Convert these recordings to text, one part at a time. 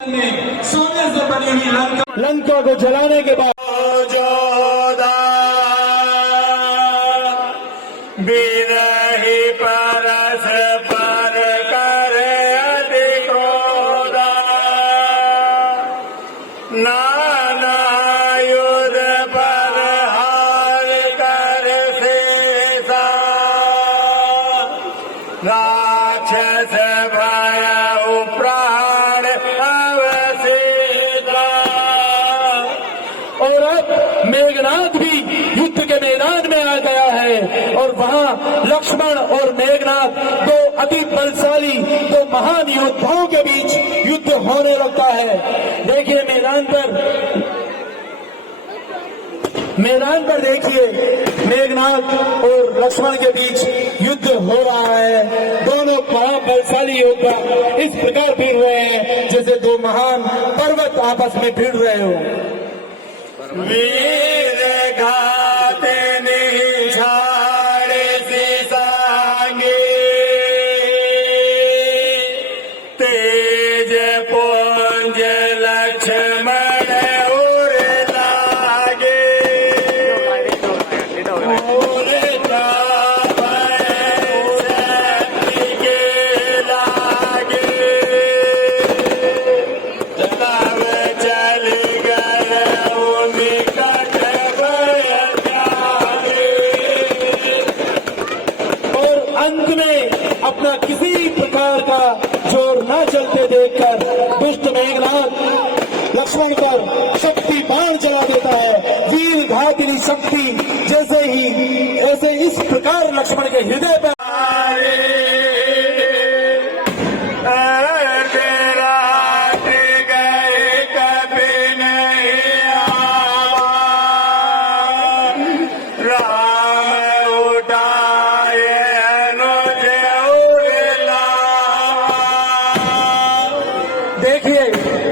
में सोने से बनी हुई लंका को जलाने के बाद बिरही परस पर कर अधिक्रोधा नाना युद्ध पर हार कर शेषा राक्षस भय प्राण अवशेषा। और अब मेघनाथ भी युद्ध के मैदान में आ गया है और वहां लक्ष्मण और मेघनाथ दो अति बलशाली दो महान योद्धाओं के बीच युद्ध होने लगता है। देखिए मैदान पर देखिए मेघनाथ और लक्ष्मण के बीच युद्ध हो रहा है। दोनों बलशाली योद्धा इस प्रकार भिड़ रहे हैं जैसे दो महान पर्वत आपस में भिड़ रहे हो। वीर घाते निछाड़ सिसांगे तेज पुंज लक्ष्मण उड़ लागे उड़ता शक्ति के लागे तब चल गए और अंत में अपना किसी प्रकार का जोर न चलते देखकर दुष्ट मेघनाथ लक्ष्मण पर शक्ति बाण चला देता है। वीर घातिनी शक्ति ऐसे इस प्रकार लक्ष्मण के हृदय पर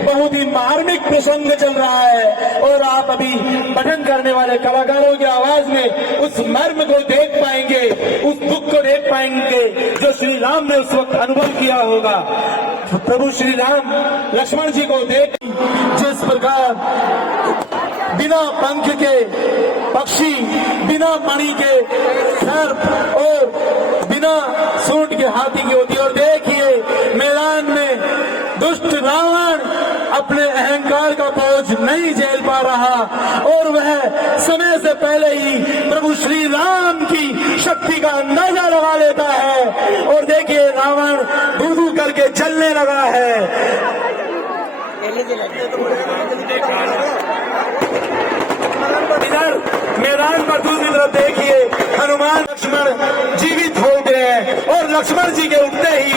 बहुत ही मार्मिक प्रसंग चल रहा है और आप अभी पठन करने वाले कलाकारों की आवाज में उस मर्म को देख पाएंगे, उस दुख को देख पाएंगे जो श्री राम ने उस वक्त अनुभव किया होगा। प्रभु श्री राम लक्ष्मण जी को देख जिस प्रकार बिना पंख के पक्षी, बिना मणि के सर्प और बिना सूंड के हाथी की होती है। और देखिए मैदान में दुष्ट रावण अपने अहंकार का बोझ नहीं झेल पा रहा और वह समय से पहले ही प्रभु श्री राम की शक्ति का अंदाजा लगा लेता है। और देखिए रावण धू करके चलने लगा है। इधर मैदान पर दूसरी तरफ देखिए हनुमान लक्ष्मण जीवित हो गए हैं और लक्ष्मण जी के उठते ही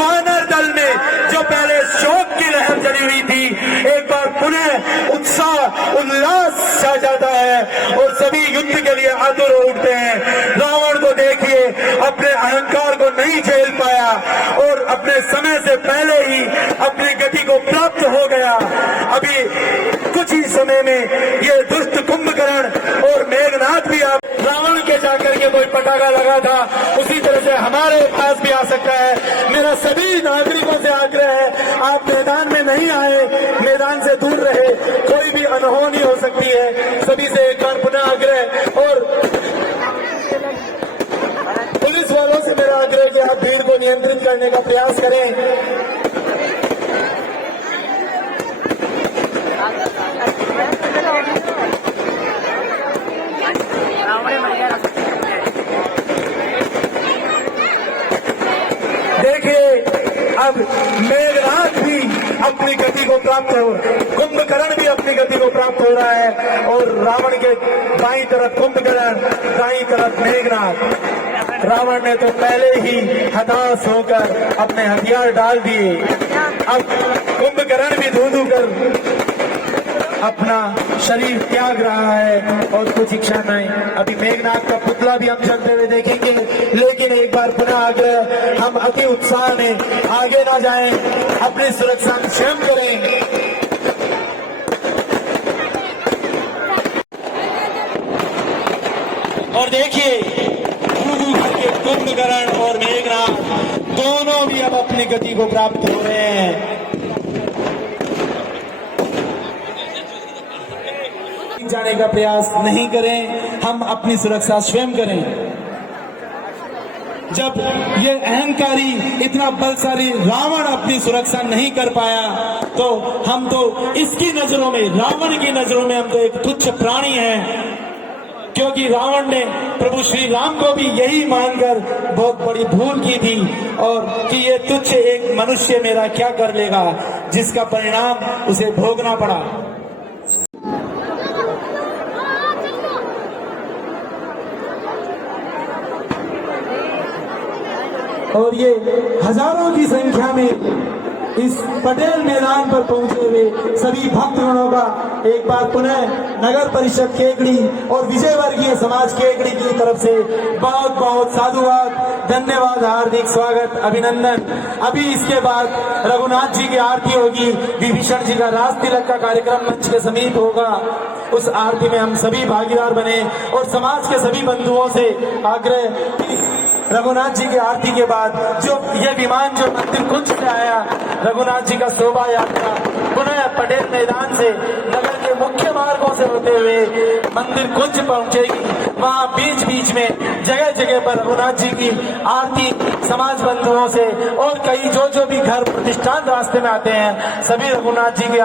वानर दल में जो पहले शोक की लहर चली हुई थी एक बार पुनः उत्साह उल्लास छा जाता है और सभी युद्ध के लिए आतुर हो उठते हैं। रावण को देखिए अपने अहंकार को नहीं झेल पाया और अपने समय से पहले ही अपनी गति को प्राप्त हो गया। अभी कुछ ही समय में ये दुष्ट कुंभकर्ण और मेघनाथ भी आप रावण के जाकर के कोई पटाखा लगा था उसी तरह से हमारे पास भी आ सकता है। मेरा सभी नागरिकों से आग्रह है आप मैदान में नहीं आए, मैदान से दूर रहे, कोई भी अनहोनी हो सकती है। सभी से एक बार पुनः आग्रह और पुलिस वालों से मेरा आग्रह कि आप भीड़ को नियंत्रित करने का प्रयास करें। देखिए अब मेघनाथ भी अपनी गति को प्राप्त हो, कुंभकर्ण भी अपनी गति को प्राप्त हो रहा है और रावण के बाईं तरफ कुंभकर्ण, दाईं तरफ मेघनाथ। रावण ने तो पहले ही हताश होकर अपने हथियार डाल दिए। अब कुंभकर्ण भी धू कर अपना शरीर त्याग रहा है और कुछ इच्छा नहीं। अभी मेघनाथ का पुतला भी हम चलते हुए देखेंगे, लेकिन एक बार पुनः आग्रह हम अति उत्साह में आगे ना जाएं, अपनी सुरक्षा स्वयं करें। और देखिए करके कुंभकर्ण और मेघनाथ दोनों भी अब अपनी गति को प्राप्त हो रहे हैं। जाने का प्रयास नहीं करें, हम अपनी सुरक्षा स्वयं करें। जब ये अहंकारी इतना बलशाली रावण अपनी सुरक्षा नहीं कर पाया, तो हम तो इसकी नजरों में, रावण की नजरों में हम तो एक तुच्छ प्राणी हैं, क्योंकि रावण ने प्रभु श्री राम को भी यही मानकर बहुत बड़ी भूल की थी, और कि ये तुच्छ एक मनुष्य मेरा क्या कर लेगा, जिसका परिणाम उसे भोगना पड़ा। और ये हजारों की संख्या में इस पटेल मैदान पर पहुंचे हुए सभी भक्तगणों का एक बार पुनः नगर परिषद केकड़ी और विजयवर्गीय समाज केकड़ी की तरफ से बहुत बहुत साधुवाद, धन्यवाद, हार्दिक स्वागत, अभिनंदन। अभी इसके बाद रघुनाथ जी की आरती होगी, विभीषण जी का रास तिलक का कार्यक्रम मंच के समीप होगा। उस आरती में हम सभी भागीदार बने और समाज के सभी बंधुओं से आग्रह, रघुनाथ जी की आरती के बाद जो ये विमान जो मंदिर कुंज से आया, रघुनाथ जी का शोभा यात्रा पुनः पटेल मैदान से नगर के मुख्य मार्गों से होते हुए मंदिर कुंज पहुंचेगी। वहां बीच बीच में जगह जगह पर रघुनाथ जी की आरती समाज बंधुओं से और कई जो भी घर प्रतिष्ठान रास्ते में आते हैं, सभी रघुनाथ जी की